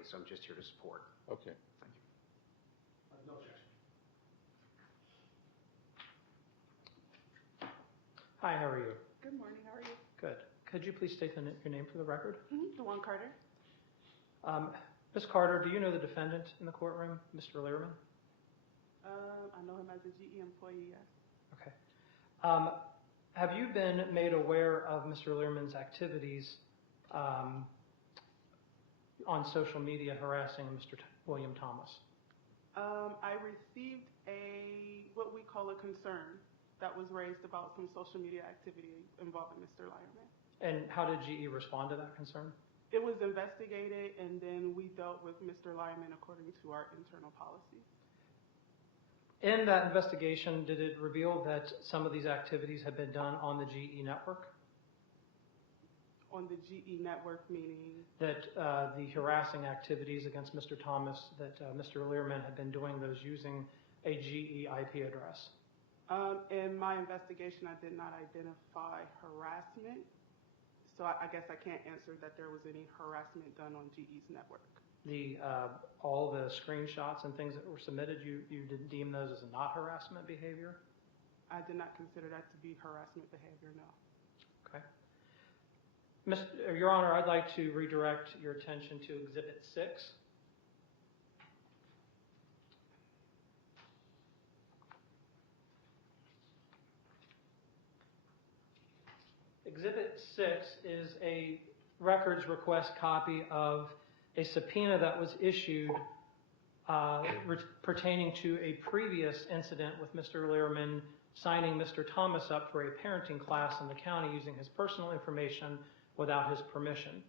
county, so I'm just here to support. Okay. Thank you. No objection. Hi, how are you? Good morning, how are you? Good. Could you please state your name for the record? Duwan Carter. Ms. Carter, do you know the defendant in the courtroom, Mr. Learman? I know him as a GE employee, yes. Okay. Have you been made aware of Mr. Learman's activities on social media harassing Mr. William Thomas? I received what we call a concern that was raised about some social media activity involving Mr. Learman. And how did GE respond to that concern? It was investigated, and then we dealt with Mr. Lyman according to our internal policies. In that investigation, did it reveal that some of these activities had been done on the GE network? On the GE network, meaning? That the harassing activities against Mr. Thomas, that Mr. Learman had been doing those using a GE IP address? In my investigation, I did not identify harassment. So I guess I can't answer that there was any harassment done on GE's network. All the screenshots and things that were submitted, you didn't deem those as not harassment behavior? I did not consider that to be harassment behavior, no. Okay. Your Honor, I'd like to redirect your attention to Exhibit 6. Exhibit 6 is a records request copy of a subpoena that was issued pertaining to a previous incident with Mr. Learman signing Mr. Thomas up for a parenting class in the county using his personal information without his permission.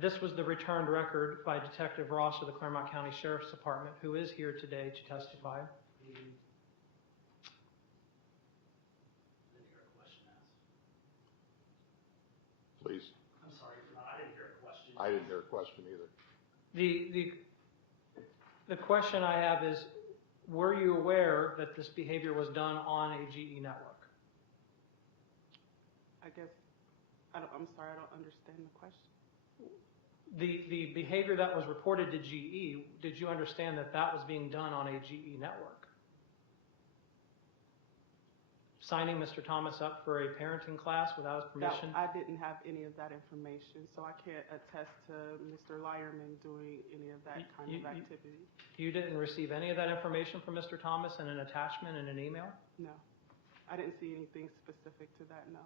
This was the returned record by Detective Ross of the Claremont County Sheriff's Department, who is here today to testify. Please. I'm sorry, I didn't hear a question. I didn't hear a question either. The question I have is, were you aware that this behavior was done on a GE network? I guess, I'm sorry, I don't understand the question. The behavior that was reported to GE, did you understand that that was being done on a GE network? Signing Mr. Thomas up for a parenting class without his permission? I didn't have any of that information, so I can't attest to Mr. Lyman doing any of that kind of activity. You didn't receive any of that information from Mr. Thomas in an attachment in an email? No. I didn't see anything specific to that, no.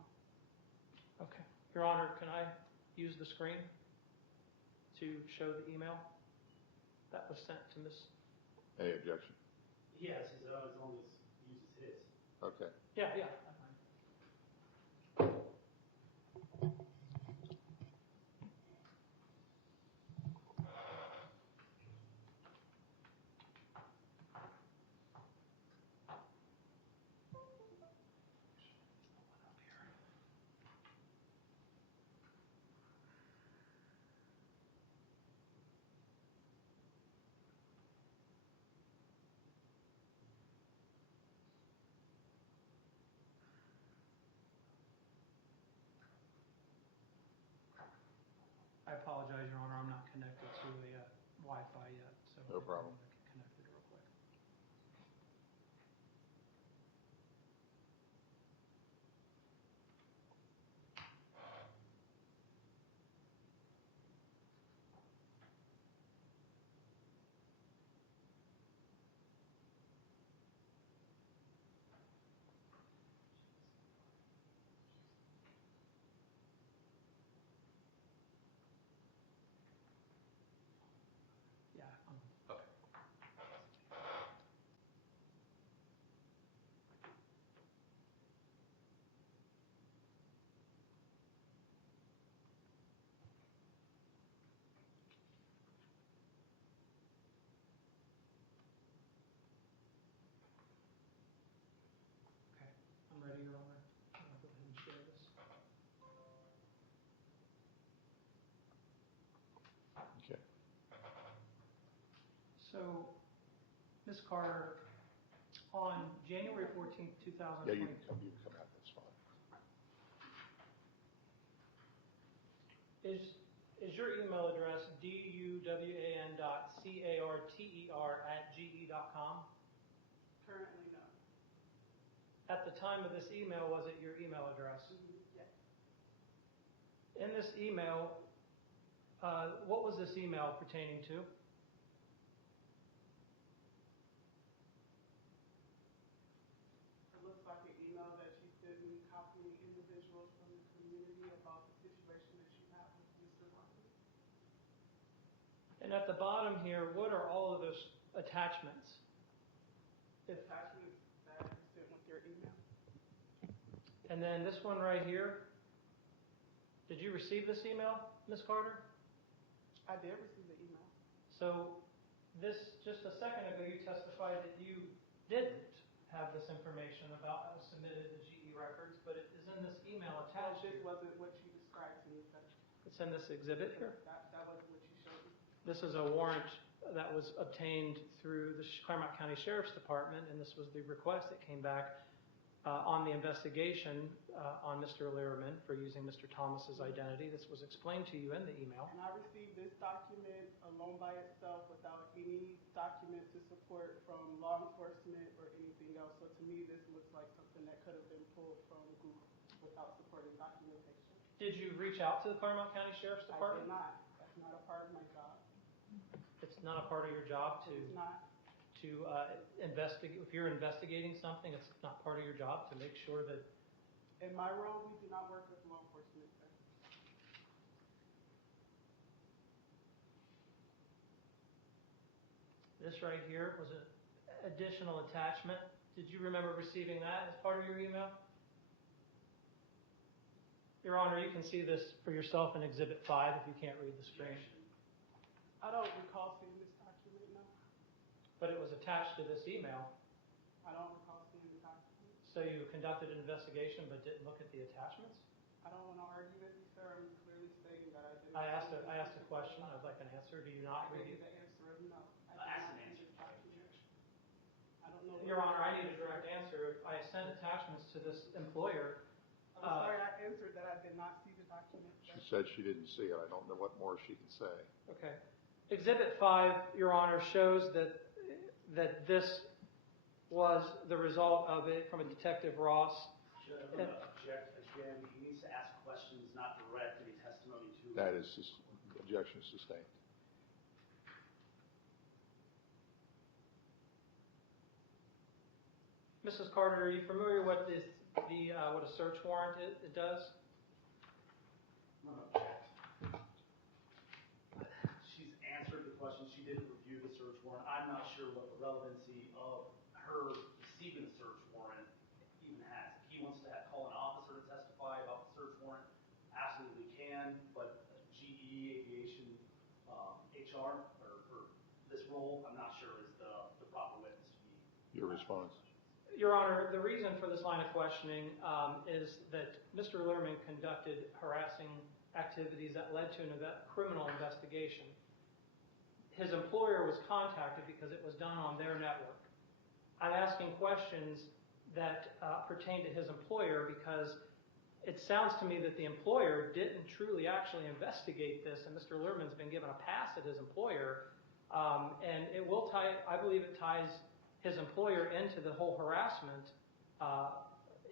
Okay. Your Honor, can I use the screen to show the email that was sent to Ms. Any objection? Yes, as long as he uses his. Okay. Yeah. I apologize, Your Honor, I'm not connected to a Wi-Fi yet, so no problem. I can connect it real quick. I'm ready, Your Honor. I'll go ahead and share this. Okay. So, Ms. Carter, on January 14th, 2020... Yeah, you can come out, that's fine. Is your email address duwan ryan.carter@ge.com? Currently, no. At the time of this email, was it your email address? Yes. In this email, what was this email pertaining to? It looks like an email that she sent me copying individuals from the community about the situation that she had with Mr. Larkin. And at the bottom here, what are all of those attachments? Attachments that you sent with your email. And then this one right here, did you receive this email, Ms. Carter? I did receive the email. So this, just a second ago, you testified that you didn't have this information about that was submitted to GE records, but it is in this email Well, attached this here. wasn't what you described to me, sir. It's in this exhibit here. That wasn't what you showed me. This is a warrant that was obtained through the Claremont County Sheriff's Department, and this was the request that came back on the investigation on Mr. Lehrman for using Mr. Thomas's identity. This was explained to you in the email. And I received this document alone by itself without any document to support from law enforcement or anything else. So to me, this looks like something that could have been pulled from Google without supporting documentation. Did you reach out to the Claremont County Sheriff's I Department? did not. That's not a part of my job. It's not a part of your job to It's not. investigate. If you're investigating something, it's not part of your job to make sure that. In my role, we do not work with law enforcement, sir. This right here was an additional attachment. Did you remember receiving that as part of your email? Your Honor, you can see this for yourself in Exhibit 5 if you can't read the screen. I don't recall seeing this document, no. But it was attached to this email. I don't recall seeing the document. So you conducted an investigation but didn't look at the attachments? I don't want to argue with you, sir. I'm clearly stating that I didn't. I asked a question. I'd like an answer. Do you not I read gave you it? the answer of no. Ask an I answer. did not see this document. I don't know. Your Honor, I need a direct answer. If I sent attachments to this employer. I'm sorry, I answered that I did not see the document. She said she didn't see it. I don't know what more she can say. Okay. Exhibit 5, Your Honor, shows that this was the result of it from a Detective Ross. Should I object again? He needs to ask questions, not direct any testimony to. That is objection sustained. Mrs. Carter, are you familiar with what a search warrant it does? I'm gonna object. She's answered the question. She didn't review the search warrant. I'm not sure what the relevancy of her receiving the search warrant even has. If he wants to call an officer to testify about the search warrant, absolutely can, but GE Aviation HR or this role, I'm not sure is the proper witness to be. Your response? Your Honor, the reason for this line of questioning is that Mr. Lehrman conducted harassing activities that led to a criminal investigation. His employer was contacted because it was done on their network. I'm asking questions that pertain to his employer because it sounds to me that the employer didn't truly actually investigate this, and Mr. Lehrman's been given a pass at his employer, and it will tie, I believe it ties his employer into the whole harassment,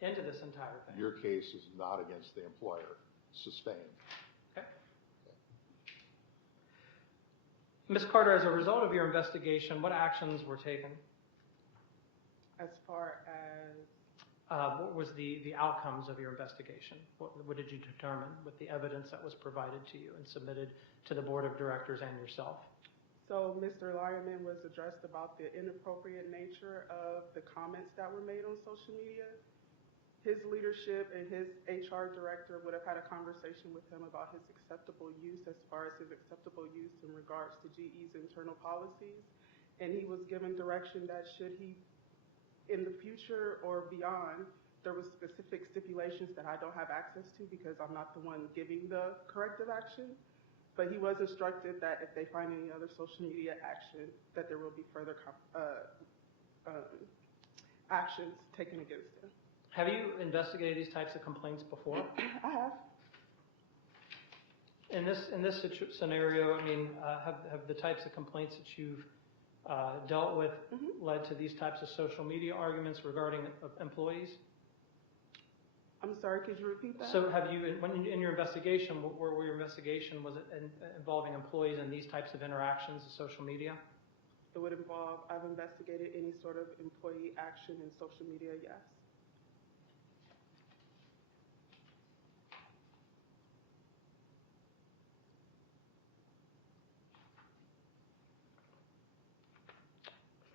into this entire thing. Your case is not against the employer. Sustained. Okay. Ms. Carter, as a result of your investigation, what actions were taken? As far as What was the outcomes of your investigation? What did you determine with the evidence that was provided to you and submitted to the Board of Directors and yourself? So Mr. Lyman was addressed about the inappropriate nature of the comments that were made on social media. His leadership and his HR director would have had a conversation with him about his acceptable use as far as his acceptable use in regards to GE's internal policies. And he was given direction that should he, in the future or beyond, there was specific stipulations that I don't have access to because I'm not the one giving the corrective action. But he was instructed that if they find any other social media action, that there will be further actions taken against him. Have you investigated these types of complaints before? I have. In this scenario, I mean, have the types of complaints that you've dealt with led to these types of social media arguments regarding employees? I'm sorry, could you repeat that? So have you, in your investigation, where your investigation, was it involving employees and these types of interactions of social media? It would involve, I've investigated any sort of employee action in social media, yes.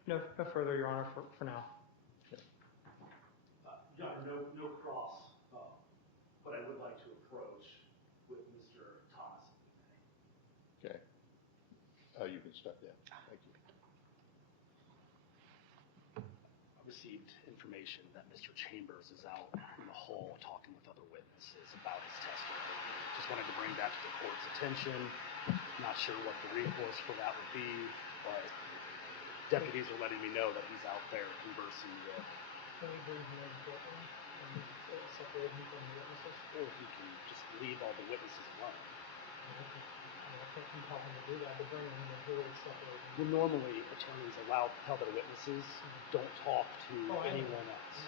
No further, Your Honor, for now. Your Honor, no cross, but I would like to approach with Mr. Thomas. Okay. You can step in. Thank you. I received information that Mr. Chambers is out in the hall talking with other witnesses about his testimony. Just wanted to bring that to the court's attention. Not sure what the recourse for that would be, but deputies are letting me know that he's out there conversing with. Can we bring him in courtroom and separate him from the witnesses? Or he can just leave all the witnesses alone. I can't compel him to do that, but bring him in here and separate him. Well, normally attorneys tell their witnesses don't talk to anyone else.